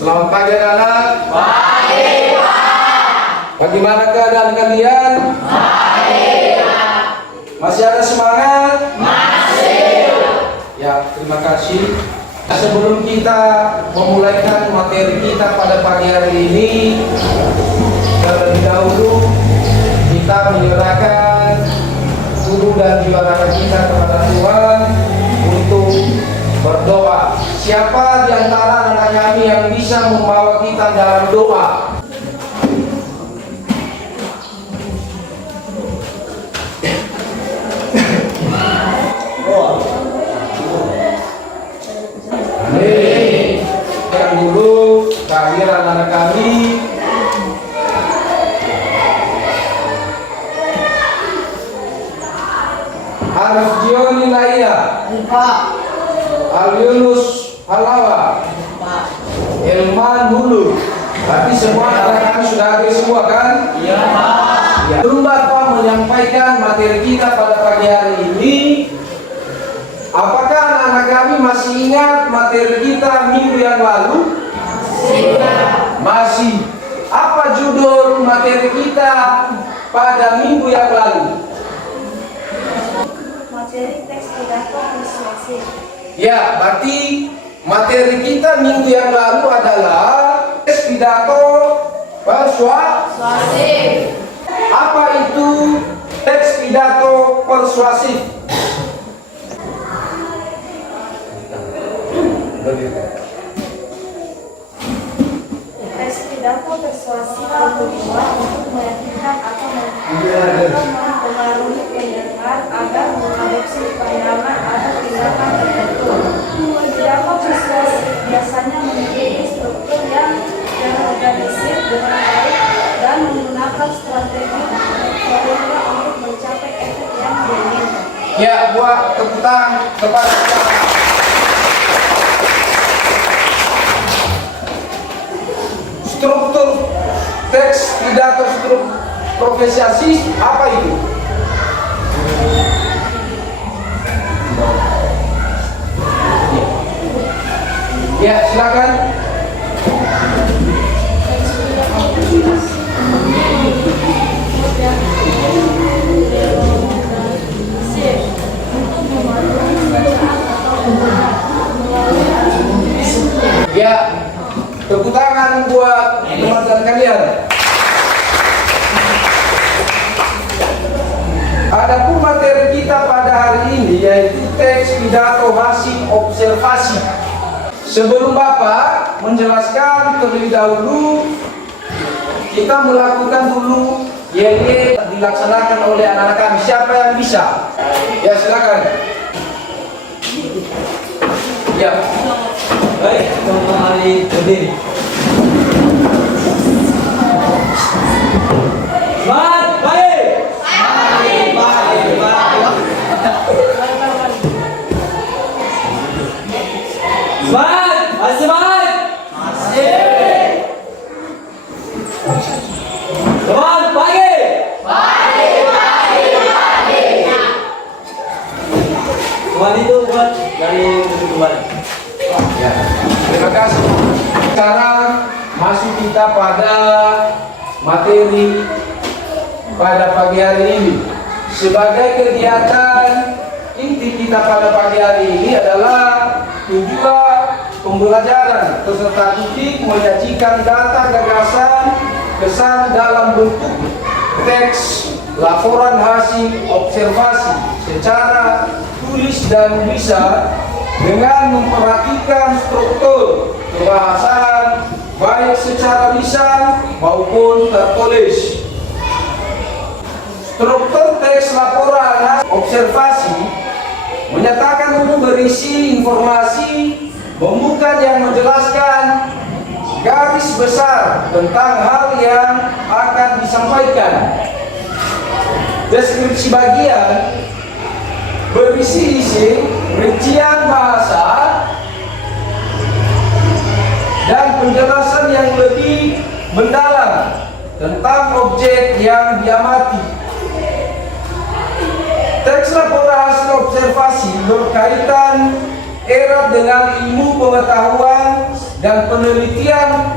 Selamat pagi anak-anak. Baik, Pak. Bagaimana keadaan kalian? Baik, Pak. Masih ada semangat? Masih. Ya, terima kasih. Sebelum kita memulaikan materi kita pada pagi hari ini, terlebih dahulu kita menyerahkan guru dan juga anak kita kepada Tuhan untuk berdoa. Siapa di antara anak kami yang bisa membawa kita dalam doa? Amin. Yang dulu kehadiran anak kami Arif Jioni Laila, Pak. Al-Yunus Halawa, Pak. Elman Hulu. Berarti semua anak kami sudah hadir semua kan? Iya, Pak. Ya. Sebelum Bapak menyampaikan materi kita pada pagi hari ini, apakah anak-anak kami masih ingat materi kita minggu yang lalu? Masih. Apa judul materi kita pada minggu yang lalu? Materi teks pidato persuasif. Ya, berarti materi kita minggu yang lalu adalah teks pidato persuasif. Apa itu teks pidato persuasif? Teks pidato persuasif bertujuan untuk meyakinkan atau mempengaruhi pendengar agar mengadopsi pandangan atau tindakan tertentu. Pidato persuasif biasanya memiliki struktur yang terorganisir dengan baik dan menggunakan strategi formula untuk mencapai efek yang diinginkan. Ya, buat tepuk tangan kepada siapa? Struktur teks pidato struktur profesiasis apa itu? Ya, silakan. Ya, tepuk tangan buat teman-teman kalian. Adapun materi kita pada hari ini yaitu teks pidato hasil observasi. Sebelum Bapak menjelaskan terlebih dahulu, kita melakukan dulu YY dilaksanakan oleh anak-anak kami. Siapa yang bisa? Ya, silakan. Ya. Baik, teman-teman hari berdiri. Semangat, baik. Baik, baik, baik. Semangat, masih semangat. Masih. Semangat, pagi. Baik, baik, baik. Semangat itu buat dari kemarin. Ya, terima kasih. Sekarang masuk kita pada materi pada pagi hari ini. Sebagai kegiatan inti kita pada pagi hari ini adalah tujuan pembelajaran peserta didik menyajikan data gagasan kesan dalam bentuk teks laporan hasil observasi secara tulis dan bisa dengan memperhatikan struktur kebahasaan baik secara lisan maupun tertulis. Struktur teks laporan observasi menyatakan umum berisi informasi pembukaan yang menjelaskan garis besar tentang hal yang akan disampaikan. Deskripsi bagian berisi rincian bahasa dan penjelasan yang lebih mendalam tentang objek yang diamati. Teks laporan hasil observasi berkaitan erat dengan ilmu pengetahuan dan penelitian.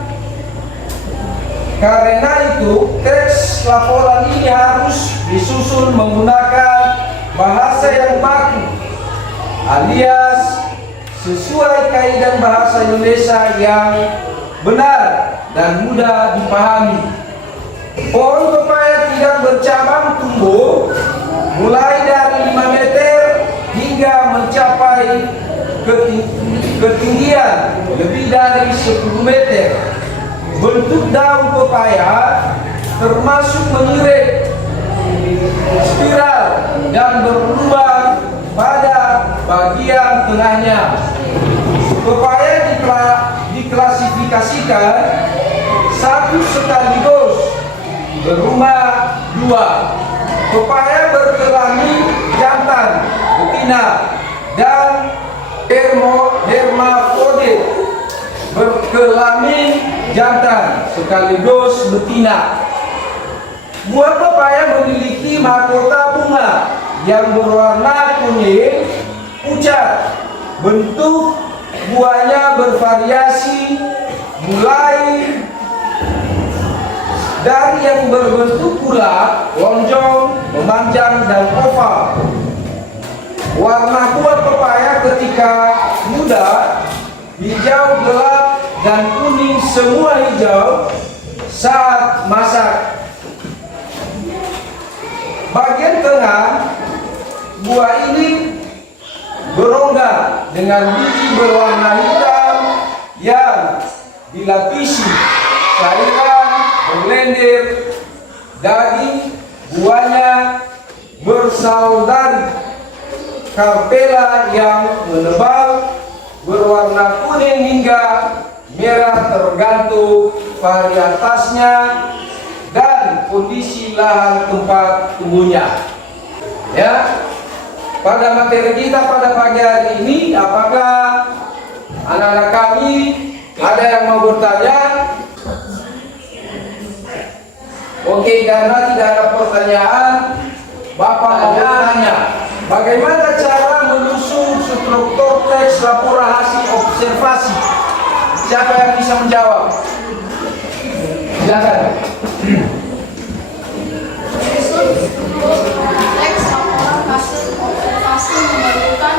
Karena itu, teks laporan ini harus disusun menggunakan bahasa yang baku, alias sesuai kaidah bahasa Indonesia yang benar dan mudah dipahami. Pohon pepaya tidak bercabang tumbuh mulai dari 5 meter hingga mencapai ketinggian lebih dari 10 meter. Bentuk daun pepaya termasuk menyirik, spiral, dan berlubang pada bagian tengahnya. Pepaya diklasifikasikan satu sekaligus berumah dua. Pepaya berkelamin jantan, betina, dan hermafrodit berkelamin jantan sekaligus betina. Buah pepaya memiliki mahkota bunga yang berwarna kuning pucat. Bentuk buahnya bervariasi mulai dari yang berbentuk bulat, lonjong, memanjang, dan oval. Warna buah pepaya ketika muda hijau gelap dan kuning semua hijau saat masak. Bagian tengah buah ini berongga dengan biji berwarna hitam yang dilapisi cairan berlendir daging. Buahnya bersaudari karpela yang menebal berwarna kuning hingga merah tergantung varietasnya dan kondisi lahan tempat tumbuhnya. Ya, pada materi kita pada pagi hari ini, apakah anak-anak kami ada yang mau bertanya? Oke, karena tidak ada pertanyaan, Bapak mau bertanya, bagaimana cara menyusun struktur teks laporan hasil observasi? Siapa yang bisa menjawab? Silakan. Teks laporan hasil observasi memerlukan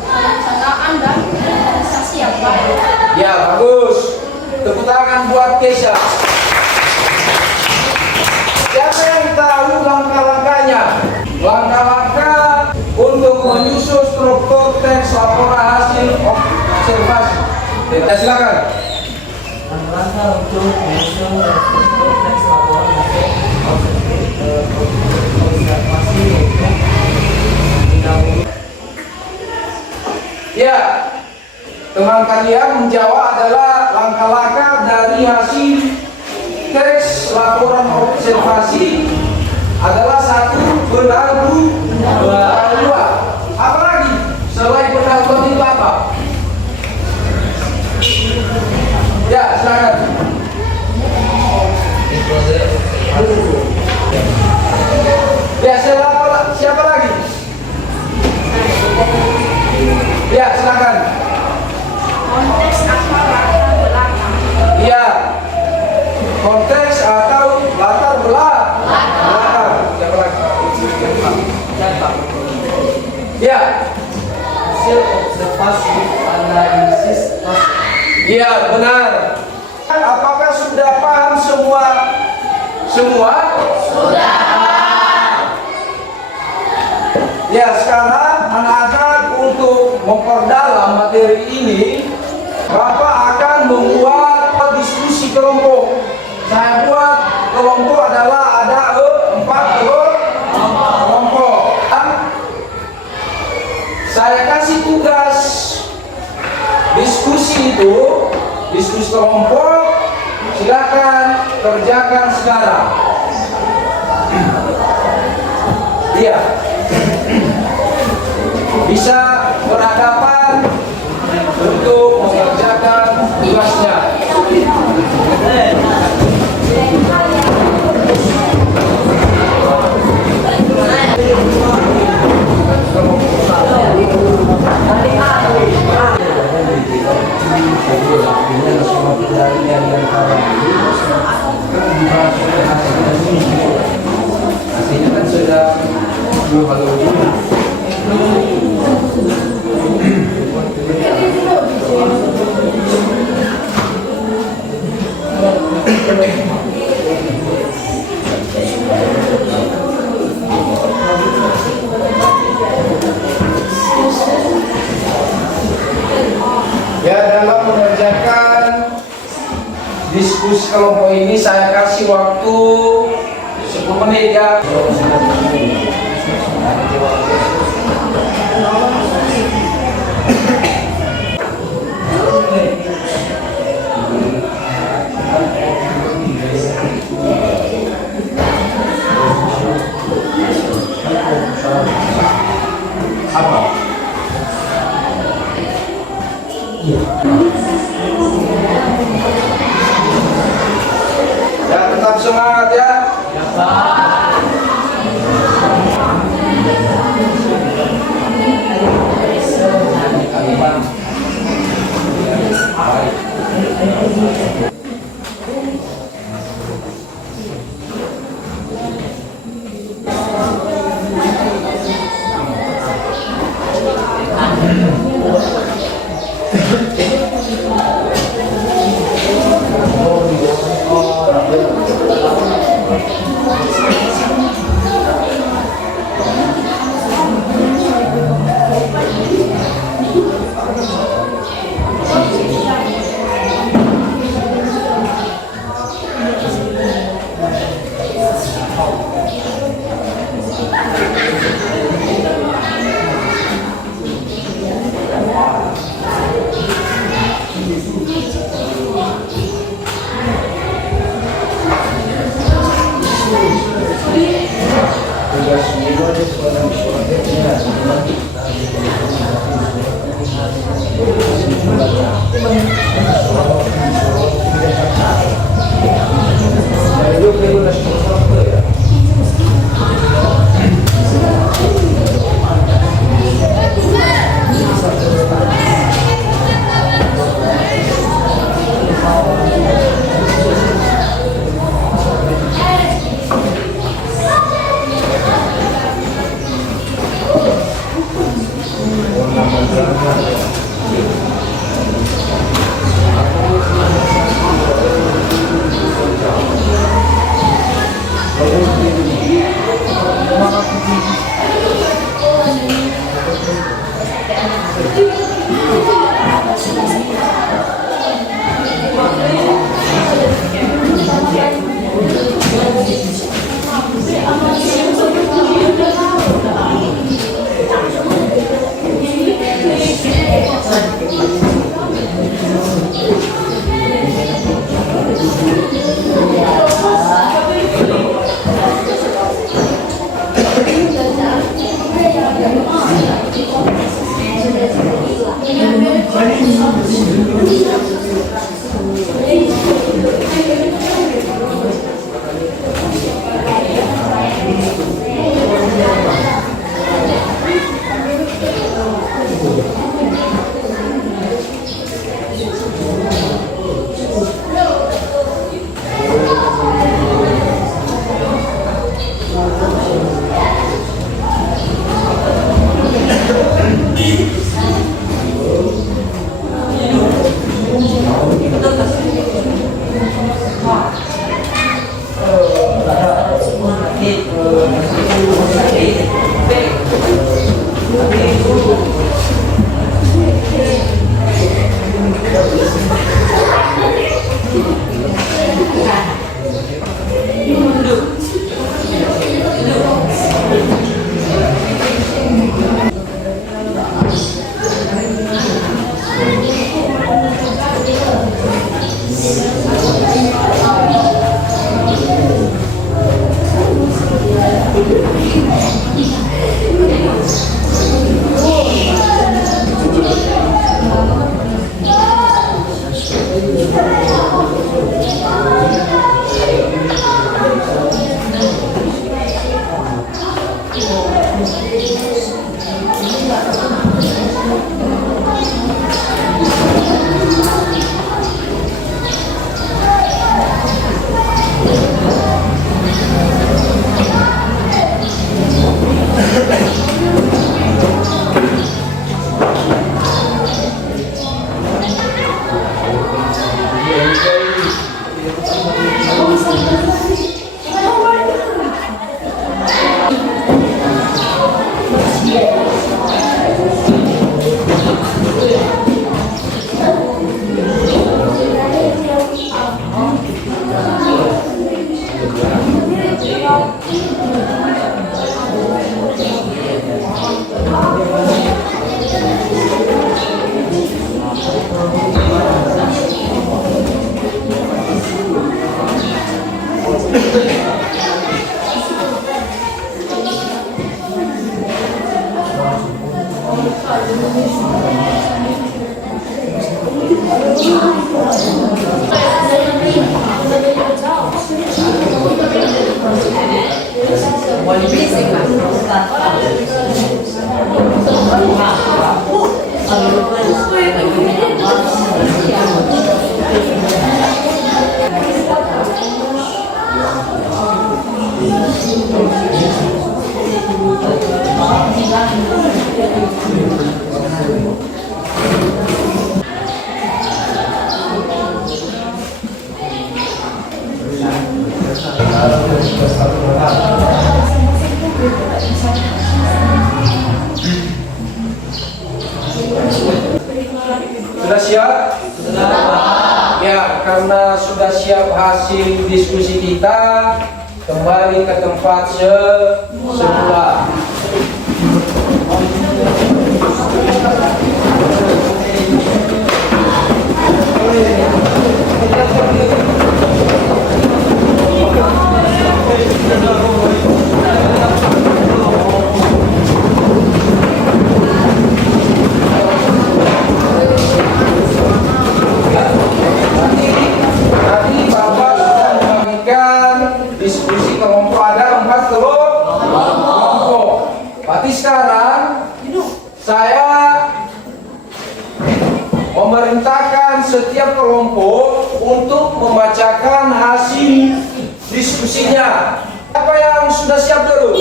perencanaan dan organisasi yang baik. Ya, bagus. Tepuk tangan buat Kesha. Siapa yang tahu langkah-langkahnya? Langkah-langkah untuk menyusun struktur teks laporan hasil observasi. Ya, silakan. Langkah untuk menyusun struktur teks laporan hasil observasi untuk mendahului. Ya, teman kalian menjawab adalah langkah-langkah dari hasil teks laporan observasi adalah 1, pendahulu, 2. Apa lagi selain pendahuluan itu apa? Ya, silakan. Ya, siapa lagi? Ya, silakan. Konteks atau latar belakang. Iya. Konteks atau latar belakang. Siapa lagi? Ya. Hasil observasi analisis hasil. Iya, benar. Apakah sudah paham semua? Semua? Sudah. Ya, sekarang anak-anak untuk memperdalam materi ini, Bapak akan membuat diskusi kelompok. Saya buat kelompok adalah ada 4 kelompok. Saya kasih tugas diskusi itu, diskusi kelompok, silakan kerjakan sekarang. Iya. Bisa berhadapan untuk mengerjakan tugasnya. Nanti Ya, dalam mengerjakan diskusi kelompok ini saya kasih waktu 10 menit ya. Apa? Ya, tetap semangat ya. Sudah siap? Ya, karena sudah siap hasil diskusi kita, kembali ke tempat semula. Tadi Bapak sudah membagikan diskusi kelompok, ada 4 kelompok. Berarti sekarang saya memerintahkan setiap kelompok untuk membacakan hasil diskusinya. Apa yang sudah siap dulu?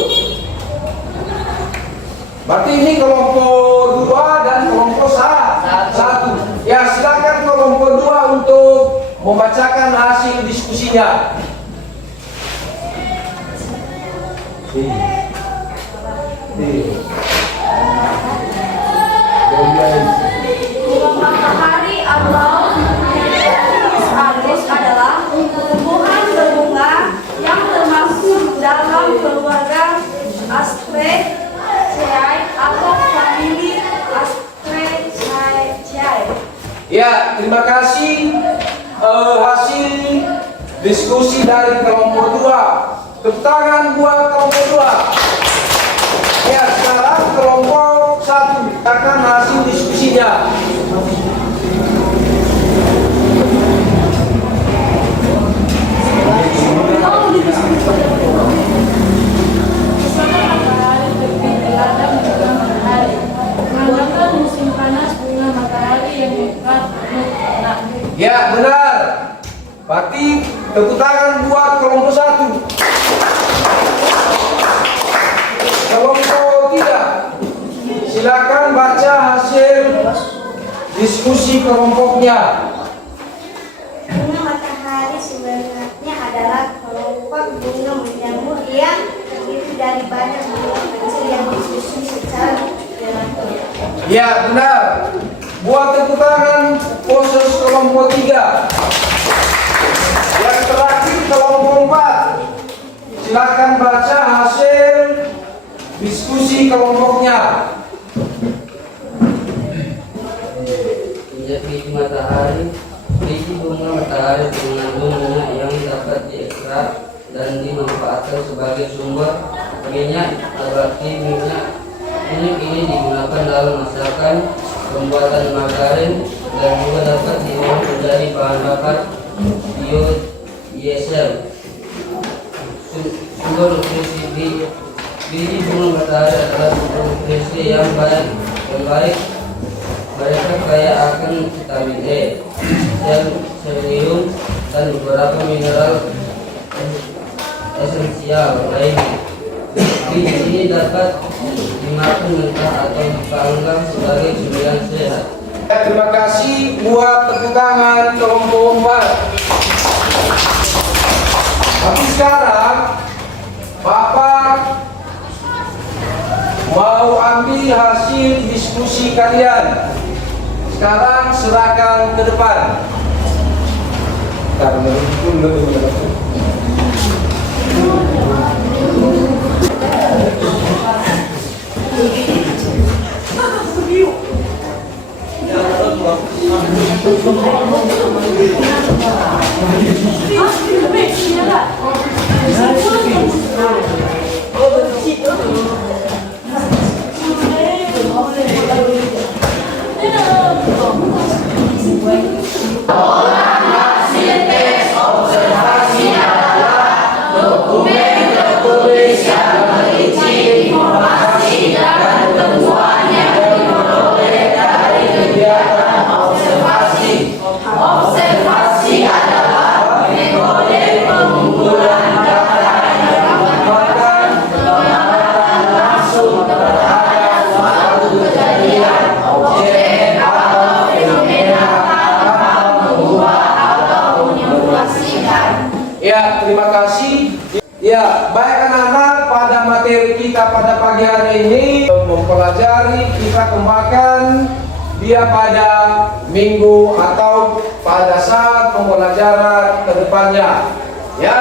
Berarti ini kelompok 2 dan kelompok 1. Ya, silakan kelompok 2 untuk membacakan hasil diskusinya. Matahari atau Agus adalah tumbuhan berbunga yang termasuk dalam keluarga Astraceae atau famili Astraceae. Ya, terima kasih hasil diskusi dari kelompok 2. Tepuk tangan buat kelompok 2. Ya, sekarang kelompok 1 akan hasil diskusinya. Matahari terbit di ladang bunga matahari. Menandakan musim panas bunga matahari yang mekar. Ya, benar. Berarti tepuk tangan buat kelompok 1. Kelompok 3, silakan baca hasil diskusi kelompoknya. Bunga matahari sebenarnya adalah kelompok bunga menjamur yang terdiri dari banyak bunga kecil yang disusun secara beratur. Ya, benar. Buat tepuk tangan khusus kelompok 3. Yang terakhir kelompok 4. Silakan baca hasil diskusi kelompoknya. Biji matahari, biji bunga matahari mengandung minyak yang dapat diekstrak dan dimanfaatkan sebagai sumber minyak. Berarti minyak ini digunakan dalam masakan, pembuatan margarin, dan juga dapat diolah menjadi bahan bakar biodiesel. Sumber nutrisi biji bunga matahari adalah sumber nutrisi yang baik. Mereka kaya akan vitamin E, selenium, dan beberapa mineral esensial lainnya. Biji ini dapat dimakan mentah atau dipanggang sebagai cemilan sehat. Terima kasih buat tepuk tangan kelompok 4. Tapi sekarang Bapak mau ambil hasil diskusi kalian. Sekarang serahkan ke depan. Karena Oh, ini mempelajari, kita kembangkan dia pada minggu atau pada saat pembelajaran kedepannya, ya,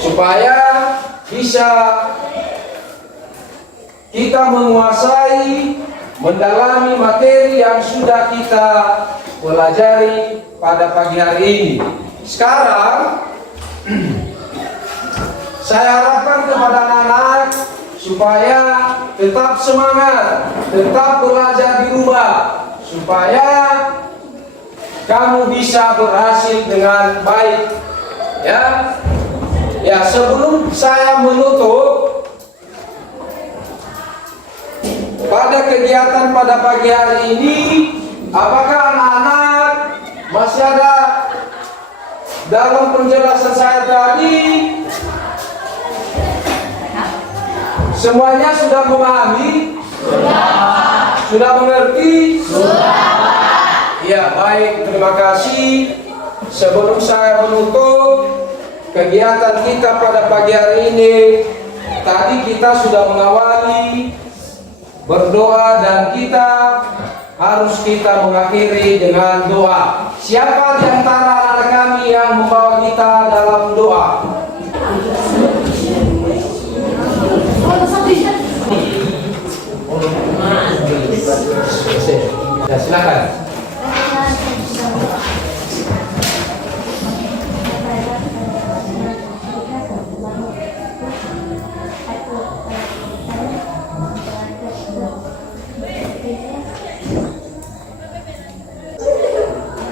supaya bisa kita menguasai, mendalami materi yang sudah kita pelajari pada pagi hari ini. Sekarang saya harapkan kepada anak-anak supaya tetap semangat, tetap belajar di rumah, supaya kamu bisa berhasil dengan baik. Ya, sebelum saya menutup pada kegiatan pada pagi hari ini, apakah anak-anak masih ada dalam penjelasan saya tadi? Semuanya sudah memahami? Sudah mengerti? Ya, baik, terima kasih. Sebelum saya menutup kegiatan kita pada pagi hari ini, tadi kita sudah mengawali berdoa dan kita harus kita mengakhiri dengan doa. Siapa di antara anak kami yang membawa kita dalam doa? Ya, silakan.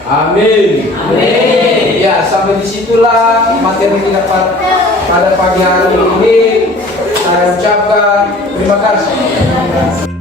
Amin. Amin. Ya, sampai disitulah materi kita pada pagi hari ini. Saya ucapkan terima kasih.